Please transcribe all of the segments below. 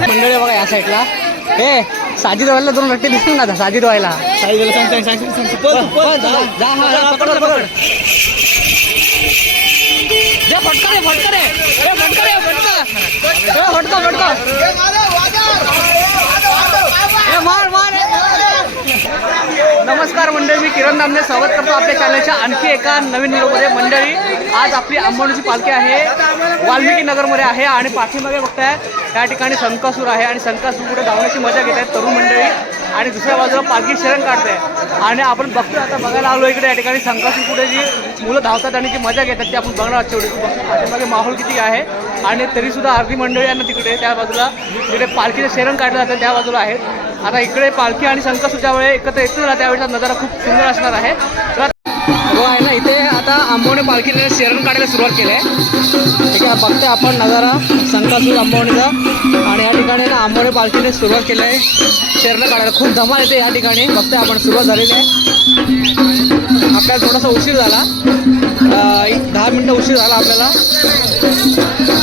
मंडळी बघा या साईडला हे साजिद व्हायला दोन रट्टे दिसतील ना साजिद व्हायला नमस्कार मंडळी, मी किरण दामने स्वागत करतो आपल्या चॅनलच्या आणखी एका नवीन व्हिडिओमध्ये. मंडळी आज आपली अंबावणीची पालखी आहे, वाल्मिकी नगरमध्ये आहे आणि पाठीमागे बघताय त्या ठिकाणी संकासूर आहे आणि संकासूर पुढे धावण्याची मजा घेत आहेत तरुण मंडळी आणि दुसऱ्या बाजूला पालखी शरण काढते आणि आपण बघतोय आता बघायला आलो इकडे या ठिकाणी संकासूर पुढे जी मुलं धावतात आणि जी मजा घेतात ती आपण बघणार आहोत. पाठीमागे माहोल किती आहे आणि तरीसुद्धा अर्धी मंडळी यांना तिकडे त्या बाजूला जिकडे पालखीचे शरण काढलं जातं त्या बाजूला आहेत. आता इकडे पालखी आणि संकासूर ज्यावेळी एकत्र येतील ना त्यावेळेचा नजारा खूप सुंदर असणार आहे. हो आहे ना, इथे आता अंबावणे पालखीने शरण काढायला सुरुवात केली आहे. ठीक आहे, बघते आपण नजारा संकासूर अंबावणीचा आणि या ठिकाणी ना अंबावणे पालखीने सुरुवात केली आहे शरण काढायला. खूप धमाल येते या ठिकाणी. बघते आपण सुरुवात झालेली आहे. आपल्याला थोडासा उशीर झाला, 10 मिनटं उशीर झाला आपल्याला.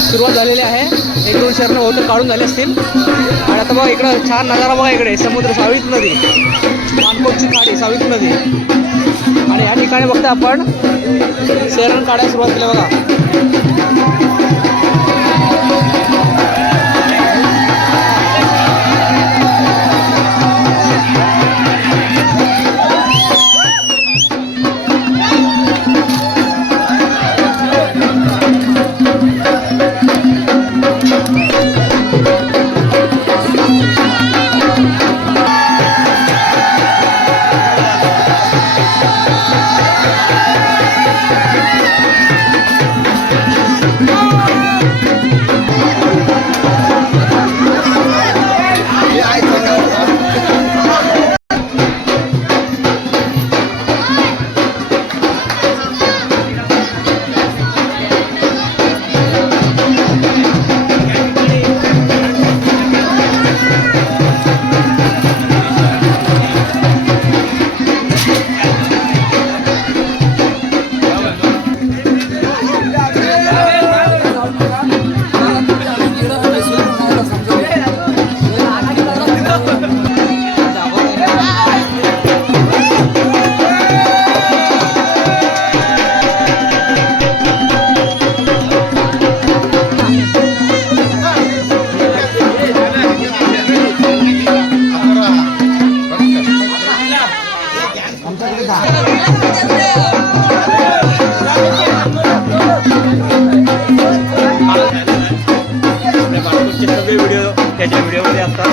सुरुवात झालेली आहे, 1-2 शरण बहुतेक काढून झाले असतील. आणि आता बघा इकडं छान नजारा बघा, इकडे समुद्र, सावित्री नदी, मानकोटची खाडी, सावित्री नदी आणि या ठिकाणी बघता आपण शरण काढायला सुरुवात केली बघा. व्हिडिओ त्याच्या व्हिडिओमध्ये असतात.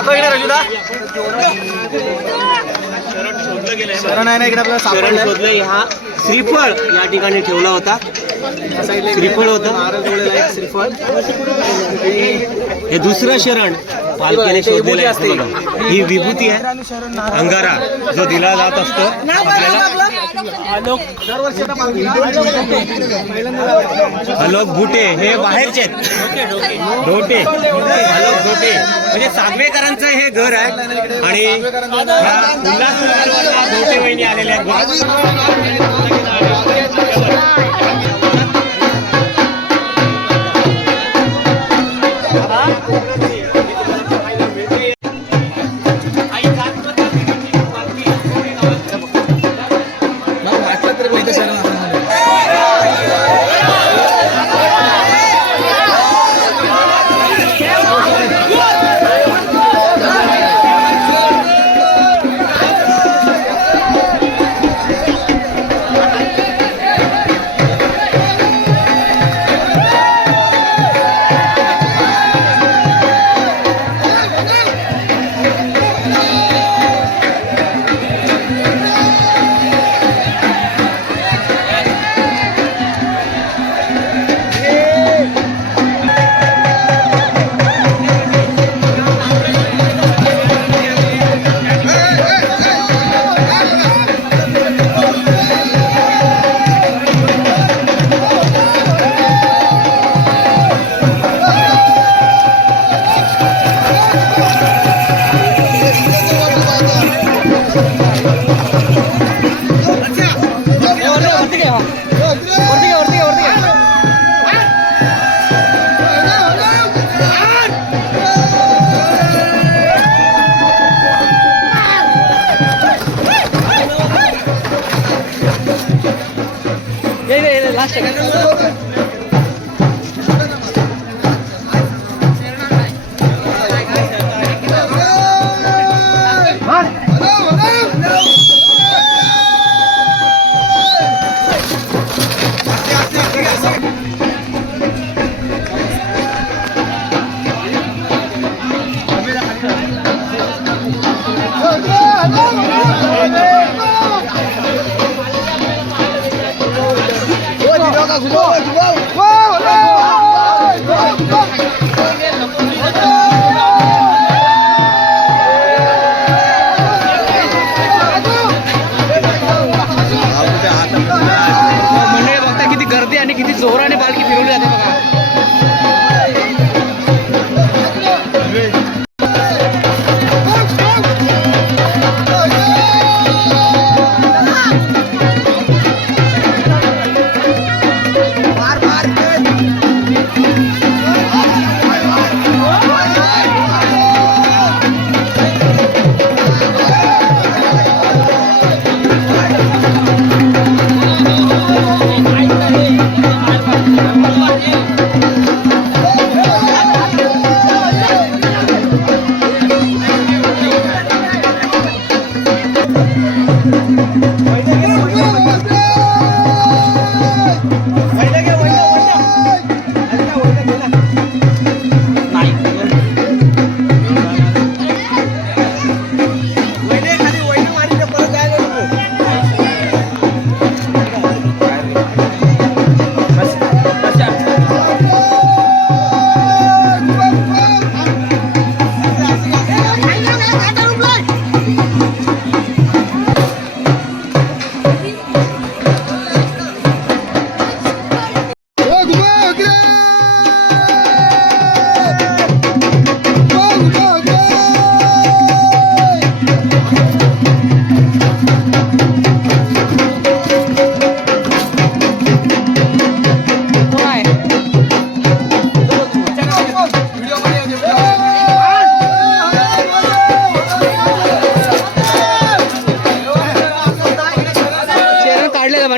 दाखव इकडे रजुदा. शरण आहे ना इकडे आपल्याला शरण शोधलं. हा श्रीफळ या ठिकाणी ठेवला होता. श्रीफळ होतं. श्रीफळ. हे दुसरं शरण पालखीने शोधलेलं आहे. बघा, ही विभूती आहे. अंगारा जो दिला जात असतो आपल्याला. अलोक भुटे हे बाहेरचे ढोटे. अलोक ढोटे म्हणजे सागवेकरांचं हे घर आहे. आणि उल्हासनगरवरनं ढोटे वहिनी आलेले आहेत. लास्ट आहे. मंडळी बघता किती गर्दी आणि किती जोराने पालखी फिरवली जाते बघा.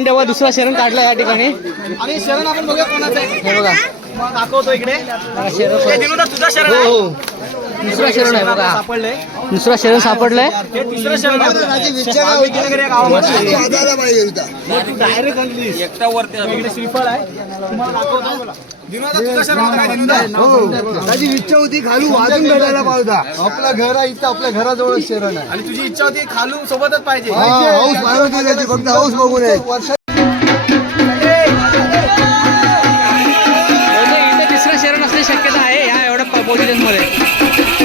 तेव्हा दुसरा शरण काढला या ठिकाणी आणि शरण आपण बघूया कोणाचं आहे. हे बघा मग दाखवतो इकडे शरण तुझा शरण आहे. दुसरा शरण आहे बघा. सापडले. दुसरा शरण सापडलंय. हे तिसरं शरण आहे. वाल्मिकीनगर या गावामध्ये डायरेक्ट एकटा वरती इकडे श्रीफळ आहे. तुम्हाला दाखवतो. दिनोदा तुझं शरण होतं काय दिनोदा? त्याची इच्छा होती खालू वाजून भेटायला पाहिजे. आपलं घर आहे इथं, आपल्या घराजवळ शरण आहे. आणि तुझी इच्छा होती खालू सोबतच पाहिजे. हाऊस पाहिजे त्याची, फक्त हाऊस बघून आहे. इथे तिसरं शरण असण्याची शक्यता आहे ह्या एवढ्या पोझिशन मध्ये.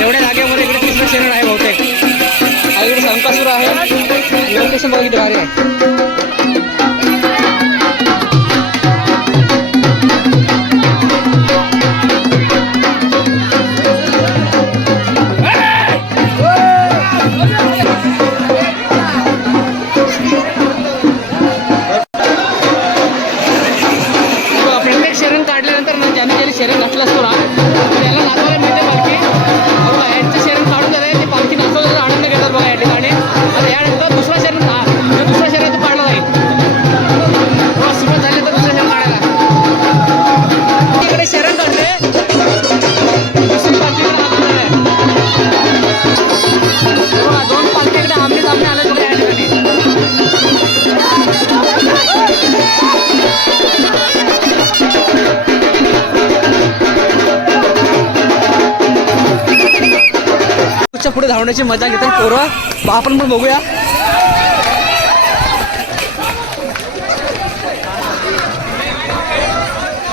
एवढ्या जागेमध्ये इकडे तिसरं शरण आहे बहुतेक. हा इकडे संकासूर आहे. लोकेशन बघा किती भारी आहे. प्रत्येक शरण काढल्यानंतर ना ज्यांनी ज्यांनी शरण घातलं असतो ना त्याला नाचवायला मिळते पालखी. बघा यांचं शरण काढून जाते ते पालखी नाचवण्याचा आनंद घेतात बघा या ठिकाणी. आता यानंतर दुसरा शरण तो काढला जाईल. बघा सुरुवात झाली तर दुसरं शरण काढायला इकडे शरण काढले. दुसरी पालखीकडे हात आहे. बघा दोन पालखीकडे आमने सामने आले बघा या ठिकाणी. पुढे धावण्याची मजा घेतात पोरं. आपण पण बघूया.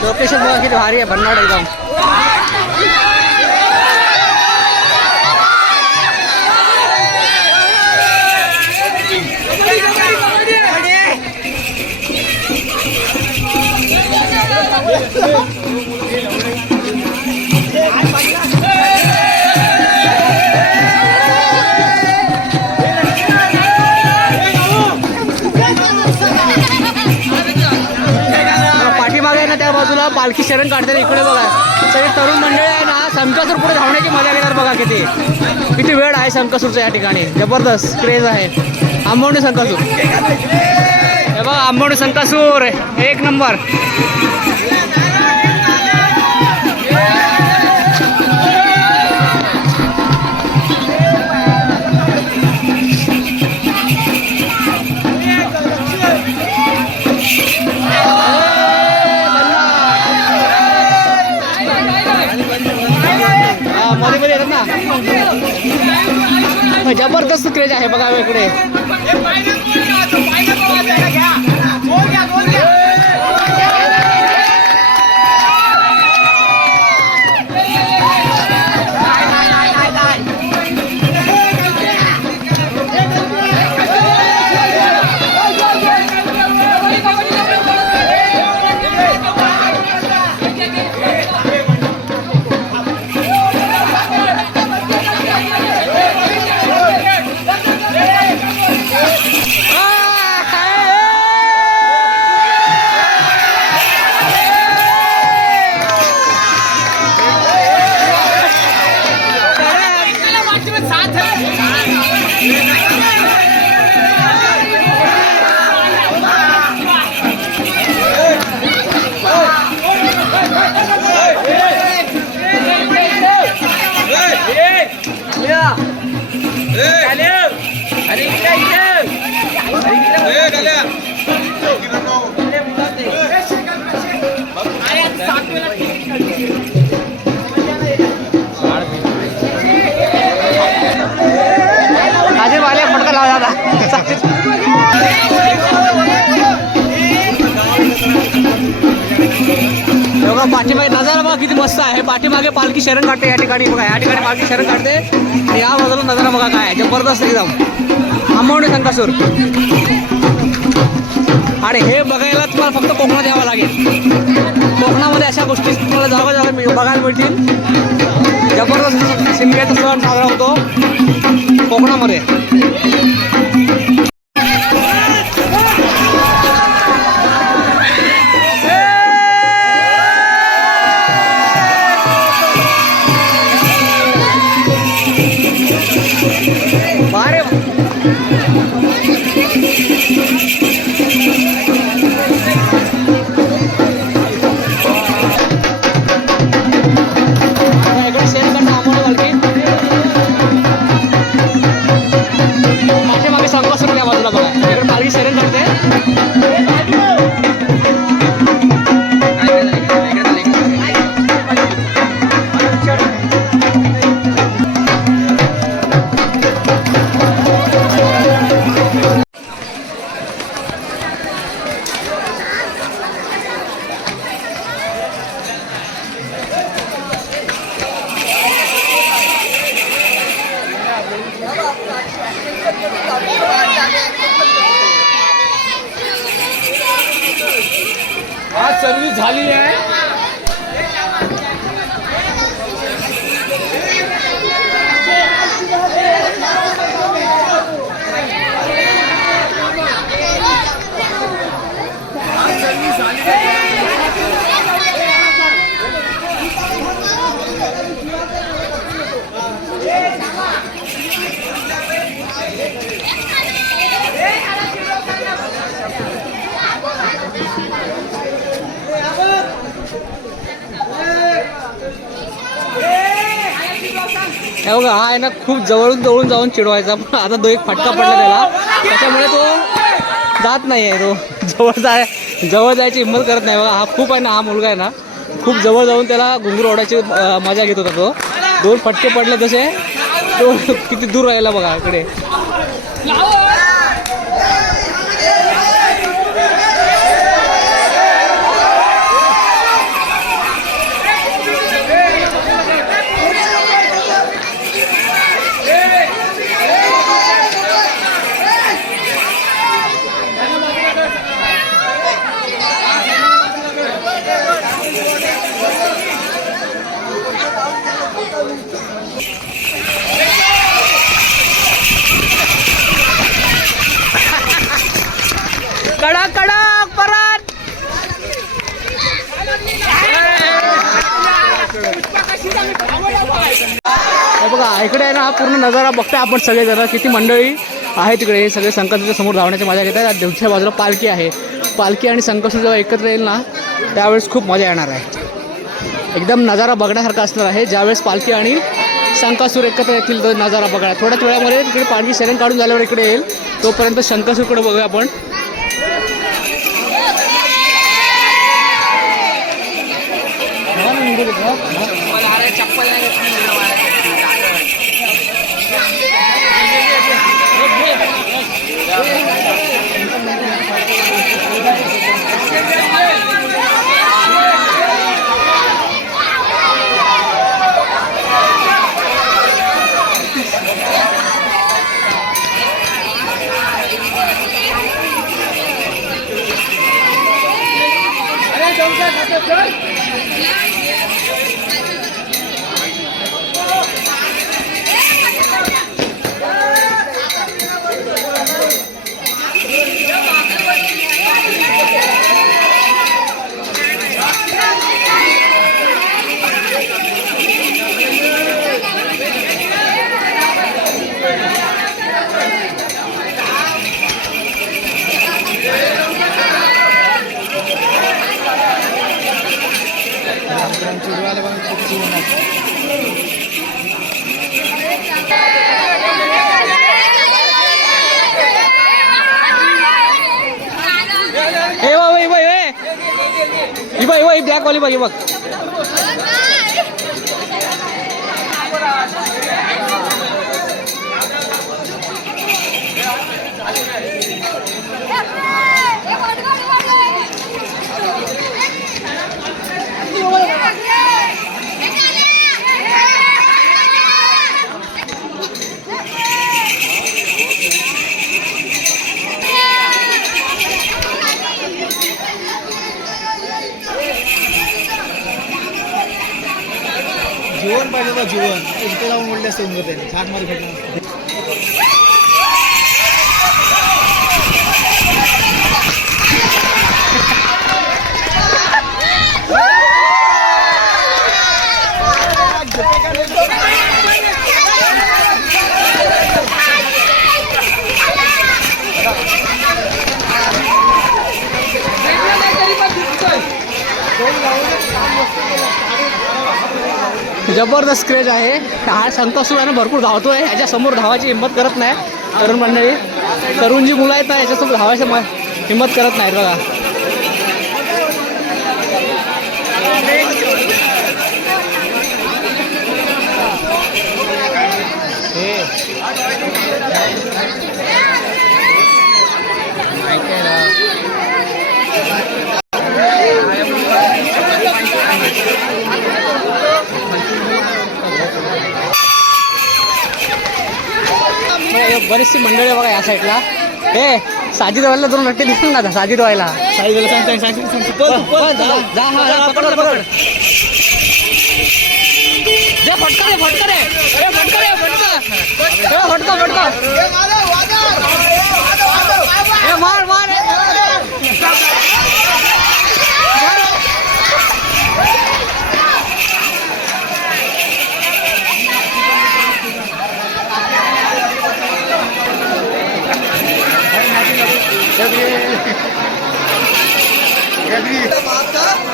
लोकेशन बघा किती भारी आहे. भन्नाट एकदम. पाठीमागे ना त्या बाजूला पालखी शरण काढतात. इकडे बघा सगळे तरुण मंडळी आहे ना संकासूर पुढे धावण्याची मजा घेणार बघा. किती वेळ आहे संकासूरचा या ठिकाणी. जबरदस्त क्रेज आहे. आंबवणे संकासूर हे बघा. आंबवणे संकासूर एक नंबर. मध्ये मध्ये येतात ना. जबरदस्त क्रेज आहे बघा इकडे. आजे वाले फटका लावा दादा. बघा पाठीमागे नजारा बघा किती मस्त आहे. पाठीमागे पालखी शरण काढते या ठिकाणी बघा. या ठिकाणी पालखी शरण काढते आणि या बाजूला नजारा बघा काय आहे. जबरदस्त एकदम. आंबवणे संकासूर. आणि हे बघायला तुम्हाला फक्त कोकणात यावं लागेल. कोकणामध्ये अशा गोष्टी तुम्हाला जागा बघायला मिळतील. जबरदस्त शिमग्याचा सण साजरा होतो कोकणामध्ये. बारे इकडे शेण करता आम्हाला पालखी. आज सर्व्हिस झाली आहे. हे बघा हा आहे ना खूप जवळून जाऊन चिडवायचा, पण आता तो एक फटका पडला त्याला, त्याच्यामुळे तो जात नाही आहे. तो जवळ जायची हिंमत करत नाही. बघा हा खूप आहे ना, हा मुलगा आहे ना खूप जवळ जाऊन त्याला घुंगरू ओढायची मजा घेत होता. तो 2 फटके पडले तसे तो किती दूर राहिला बघा इकडे. कडक कडक परत. बघा इकडे आहे ना हा पूर्ण नजारा बघताय आपण सगळेजण, किती मंडळी आहे तिकडे. हे सगळे संकष्टीच्या समोर धावण्याची मजा घेत आहेत. देवच्या बाजूला पालखी आहे. पालखी आणि संकष्टी जेव्हा एकत्र येईल ना त्यावेळेस खूप मजा येणार आहे. एकदम नजारा बघण्यासारखा असणार आहे. ज्यावेळेस पालखी आणि शंकासूर एकत्र येतील तर नजारा बघा. थोड्याच वेळामध्ये तिकडे पालखी शरण काढून झाल्यावर इकडे येईल. तोपर्यंत शंकासूरकडे बघूया आपण. ही ब्लॅक वाली बघ बघ. जीवन पाहिजे का जीवन इथे जाऊन बोलले असते त्याने छान मार भेटला. जबरदस्त क्रेज आहे. हा शंकासूर आहे ना भरपूर धावतोय. ह्याच्यासमोर धावायची हिंमत करत नाही तरुण मंडळी. तरुण जी मुलं आहेत ना याच्यासमोर धावायची हिंमत करत नाहीत बघा. बरीचशी मंडळी बघा या साईडला. हे साजिद व्हायला दोन रट्टे दिसून ना साजिद व्हायला. जा हा पकड पकड जा फटका रे फटका रे अरे फटका रे फटका फटका फटका ए मार मार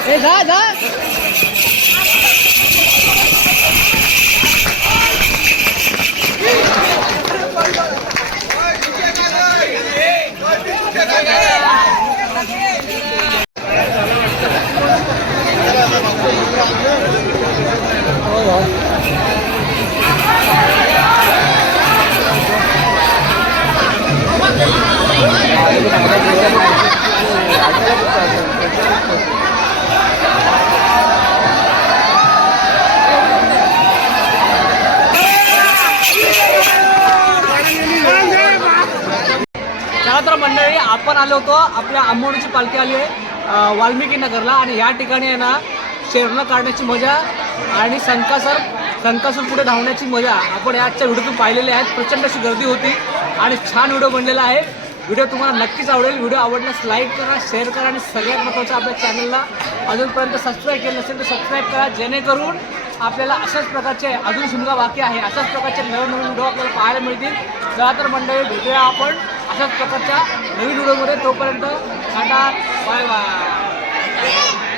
ए जा जा तर मंडळी आपण आलो होतो आपल्या आंबोणीची पालखी आली आहे वाल्मिकी नगरला आणि या ठिकाणी आहे ना शेरणं काढण्याची मजा आणि संकासूर पुढे धावण्याची मजा आपण आजच्या व्हिडिओतून पाहिलेली आहेत. प्रचंड अशी गर्दी होती आणि छान व्हिडिओ बनलेला आहे. व्हिडिओ तुम्हाला नक्कीच आवडेल. व्हिडिओ आवडल्यास लाईक करा, शेअर करा आणि सगळ्यात महत्त्वाचं आपल्या चॅनलला अजूनपर्यंत सबस्क्राईब केलं नसेल तर सबस्क्राईब करा, जेणेकरून आपल्याला अशाच प्रकारचे अजून सुंदर बाकी आहे अशाच प्रकारचे नवीन व्हिडिओ आपल्याला पाहायला मिळतील. चला तर मंडळी भेटूया आपण अशाच प्रकारच्या नवीन व्हिडिओमध्ये. तोपर्यंत टाटा बाय बाय.